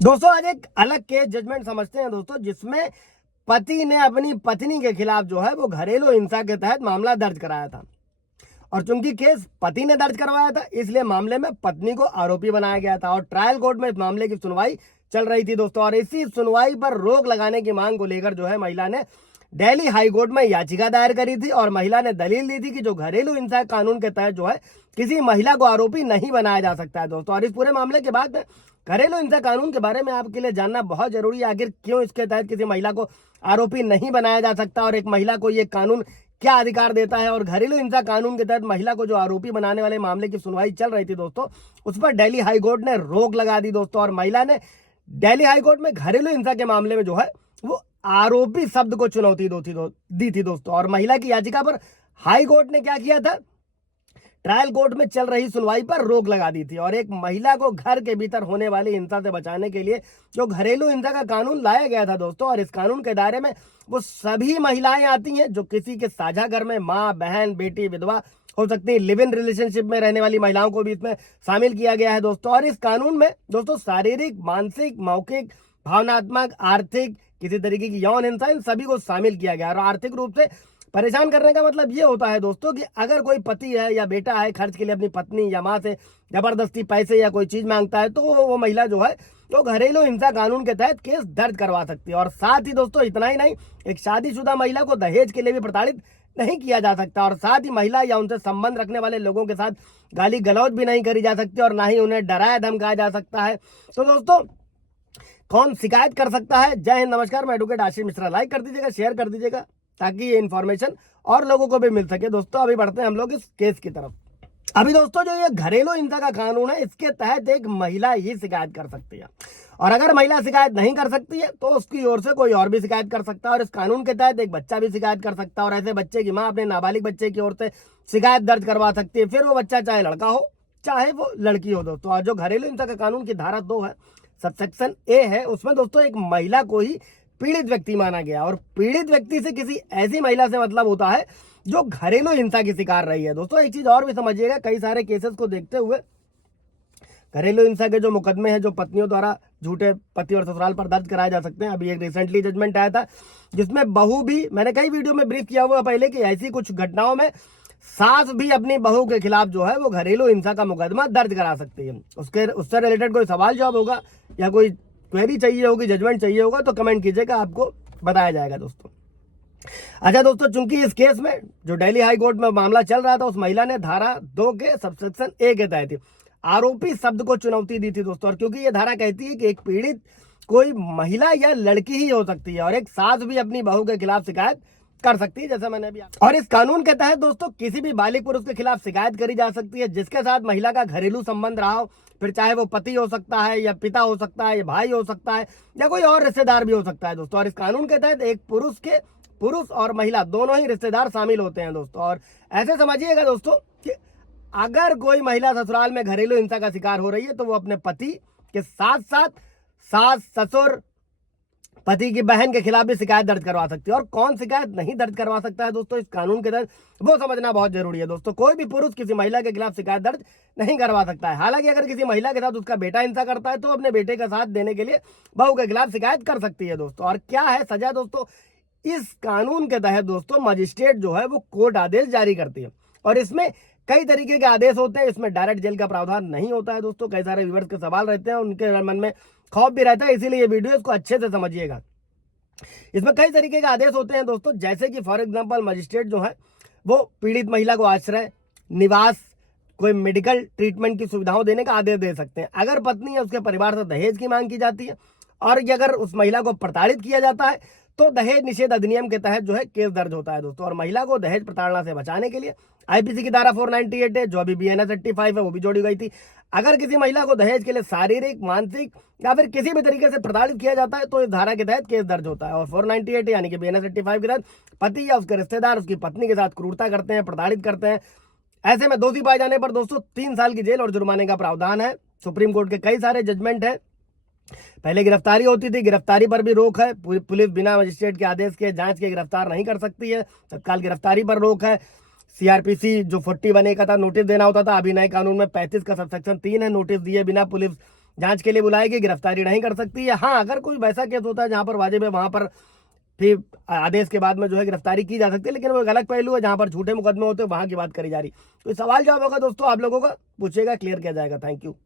दोस्तों आज एक अलग केस जजमेंट समझते हैं दोस्तों, जिसमें पति ने अपनी पत्नी के खिलाफ जो है वो घरेलू हिंसा के तहत मामला दर्ज कराया था। और चूंकि केस पति ने दर्ज करवाया था, इसलिए मामले में पत्नी को आरोपी बनाया गया था और ट्रायल कोर्ट में इस मामले की सुनवाई चल रही थी दोस्तों। और इसी सुनवाई पर रोक लगाने की मांग को लेकर जो है महिला ने दिल्ली हाई कोर्ट में याचिका दायर करी थी और महिला ने दलील दी थी कि जो घरेलू हिंसा कानून के तहत जो है किसी महिला को आरोपी नहीं बनाया जा सकता है दोस्तों। और इस पूरे मामले के बाद घरेलू हिंसा कानून के बारे में आपके लिए जानना बहुत जरूरी है। आखिर क्यों इसके तहत किसी महिला को आरोपी नहीं बनाया जा सकता और एक महिला को ये कानून क्या अधिकार देता है। और घरेलू हिंसा कानून के तहत महिला को जो आरोपी बनाने वाले मामले की सुनवाई चल रही थी दोस्तों, उस पर दिल्ली हाई कोर्ट ने रोक लगा दी दोस्तों। और महिला ने दिल्ली हाई कोर्ट में घरेलू हिंसा के मामले में जो है वो आरोपी शब्द को चुनौती दी थी दोस्तों। और महिला की याचिका पर हाई कोर्ट ने क्या किया था, ट्रायल कोर्ट में चल रही सुनवाई पर रोक लगा दी थी। और एक महिला को घर के भीतर होने वाली हिंसा से बचाने के लिए जो घरेलू हिंसा का कानून लाया गया था दोस्तों, और इस कानून के दायरे में वो सभी महिलाएं आती हैं जो किसी के साझा घर में माँ, बहन, बेटी, विधवा हो सकती है। लिव इन रिलेशनशिप में रहने वाली महिलाओं को भी इसमें शामिल किया गया है दोस्तों। और इस कानून में दोस्तों शारीरिक, मानसिक, मौखिक, भावनात्मक, आर्थिक, किसी तरीके की यौन हिंसा, इन सभी को शामिल किया गया। और आर्थिक रूप से परेशान करने का मतलब ये होता है दोस्तों कि अगर कोई पति है या बेटा है, खर्च के लिए अपनी पत्नी या माँ से जबरदस्ती पैसे या कोई चीज मांगता है, तो वो महिला जो है तो घरेलू हिंसा कानून के तहत केस दर्ज करवा सकती है। और साथ ही दोस्तों इतना ही नहीं, एक शादीशुदा महिला को दहेज के लिए भी प्रताड़ित नहीं किया जा सकता। और साथ ही महिला या उनसे संबंध रखने वाले लोगों के साथ गाली गलौज भी नहीं करी जा सकती और ना ही उन्हें डराया धमकाया जा सकता है। तो दोस्तों कौन शिकायत कर सकता है? जय हिंद, नमस्कार, मैं एडवोकेट आशीष मिश्रा। लाइक कर दीजिएगा, शेयर कर दीजिएगा ताकि ये इन्फॉर्मेशन और लोगों को भी मिल सके दोस्तों। अभी बढ़ते हैं हम लोग इस केस की तरफ। अभी दोस्तों जो ये घरेलू हिंसा का कानून है, इसके तहत एक महिला ही शिकायत कर सकती है। और अगर महिला शिकायत नहीं कर सकती है तो उसकी ओर से कोई और भी शिकायत कर सकता है। और इस कानून के तहत एक बच्चा भी शिकायत कर सकता है और ऐसे बच्चे की माँ अपने नाबालिग बच्चे की ओर से शिकायत दर्ज करवा सकती है। फिर वो बच्चा चाहे लड़का हो चाहे वो लड़की हो दोस्तों। और जो घरेलू हिंसा का कानून की धारा 2 है, सबसेक्शन ए है, उसमें दोस्तों एक महिला को ही पीड़ित व्यक्ति माना गया। और पीड़ित व्यक्ति से किसी ऐसी महिला से मतलब होता है जो घरेलू हिंसा की शिकार रही है दोस्तों। एक चीज और भी समझिएगा, कई सारे केसेस को देखते हुए घरेलू हिंसा के जो मुकदमे हैं जो पत्नियों द्वारा झूठे पति और ससुराल पर दर्ज कराए जा सकते हैं। अभी एक रिसेंटली जजमेंट आया था जिसमें बहू भी, मैंने कई वीडियो में ब्रीफ किया हुआ पहले कि ऐसी कुछ घटनाओं में सास भी अपनी बहू के खिलाफ जो है वो घरेलू हिंसा का मुकदमा दर्ज करा सकती है। उससे रिलेटेड कोई सवाल जवाब होगा या कोई क्वेरी चाहिए होगी, जजमेंट चाहिए होगा, तो कमेंट कीजिएगा, आपको बताया जाएगा दोस्तों। अच्छा दोस्तों, चूंकि इस केस में जो दिल्ली हाई कोर्ट में मामला चल रहा था, उस महिला ने धारा 2 के सबसेक्शन ए के तहत आरोपी शब्द को चुनौती दी थी दोस्तों। और क्योंकि ये धारा कहती है कि एक पीड़ित कोई महिला या लड़की ही हो सकती है और एक सास भी अपनी बहू के खिलाफ शिकायत कर सकती है, जैसा मैंने अभी। और इस कानून के तहत दोस्तों किसी भी बालिग पुरुष के खिलाफ शिकायत करी जा सकती है जिसके साथ महिला का घरेलू संबंध रहा हो। फिर चाहे वो पति हो सकता है या पिता हो सकता है या भाई हो सकता है या कोई और रिश्तेदार भी हो सकता है दोस्तों। और इस कानून के तहत एक पुरुष और महिला दोनों ही रिश्तेदार शामिल होते हैं दोस्तों। और ऐसे समझिएगा दोस्तों कि अगर कोई महिला ससुराल में घरेलू हिंसा का शिकार हो रही है तो वो अपने पति के साथ साथ सास, ससुर, पति की बहन के खिलाफ भी शिकायत दर्ज करवा सकती है। और कौन शिकायत नहीं दर्ज करवा सकता है दोस्तों इस कानून के तहत, वो समझना बहुत जरूरी है दोस्तों। कोई भी पुरुष किसी महिला के खिलाफ शिकायत दर्ज नहीं करवा सकता है। हालांकि अगर किसी महिला के साथ उसका बेटा हिंसा करता है तो अपने बेटे का साथ देने के लिए बहू के खिलाफ शिकायत कर सकती है दोस्तों। और क्या है सजा दोस्तों? इस कानून के तहत दोस्तों मजिस्ट्रेट जो है वो कोर्ट आदेश जारी करती है और इसमें कई तरीके के आदेश होते हैं। इसमें डायरेक्ट जेल का प्रावधान नहीं होता है दोस्तों। कई सारे व्यूअर्स के सवाल रहते हैं, उनके मन में खौफ भी रहता है, इसीलिए ये वीडियो इसको अच्छे से समझिएगा। इसमें कई तरीके के आदेश होते हैं दोस्तों, जैसे कि फॉर एग्जांपल मजिस्ट्रेट जो है वो पीड़ित महिला को आश्रय, निवास, कोई मेडिकल ट्रीटमेंट की सुविधाओं देने का आदेश दे सकते हैं। अगर पत्नी या उसके परिवार से दहेज की मांग की जाती है और अगर उस महिला को प्रताड़ित किया जाता है तो दहेज निषेध अधिनियम के तहत जो है केस दर्ज होता है दोस्तों। और महिला को दहेज प्रताड़ना से बचाने के लिए आईपीसी की धारा 498 है, जो अभी बीएनएस 85 है, वो भी जोड़ी गई थी। अगर किसी महिला को दहेज के लिए शारीरिक, मानसिक या फिर किसी भी तरीके से प्रताड़ित किया जाता है तो इस धारा के तहत केस दर्ज होता है। और 498 यानी कि बीएनएस 85 के तहत पति या उसके रिश्तेदार उसकी पत्नी के साथ क्रूरता करते हैं, प्रताड़ित करते हैं, ऐसे में दोषी पाए जाने पर दोस्तों 3 साल की जेल और जुर्माने का प्रावधान है। सुप्रीम कोर्ट के कई सारे जजमेंट है। पहले गिरफ्तारी होती थी, गिरफ्तारी पर भी रोक है। पुलिस बिना मजिस्ट्रेट के आदेश के जांच के गिरफ्तार नहीं कर सकती है। तत्काल गिरफ्तारी पर रोक है। सीआरपीसी जो 41A का था, नोटिस देना होता था, अभी नए कानून में 35 का सबसेक्शन 3 है, नोटिस दिए बिना पुलिस जांच के लिए बुलाएगी, गिरफ्तारी नहीं कर सकती है। हाँ, अगर कोई वैसा केस होता है जहां पर वाजिब है, वहां पर फिर आदेश के बाद में जो है गिरफ्तारी की जा सकती है, लेकिन वो एक अलग पहलू है जहां पर झूठे मुकदमे होते हैं, वहां की बात करी जा रही। तो सवाल जवाब होगा दोस्तों, आप लोगों का पूछेगा, क्लियर किया जाएगा। Thank you.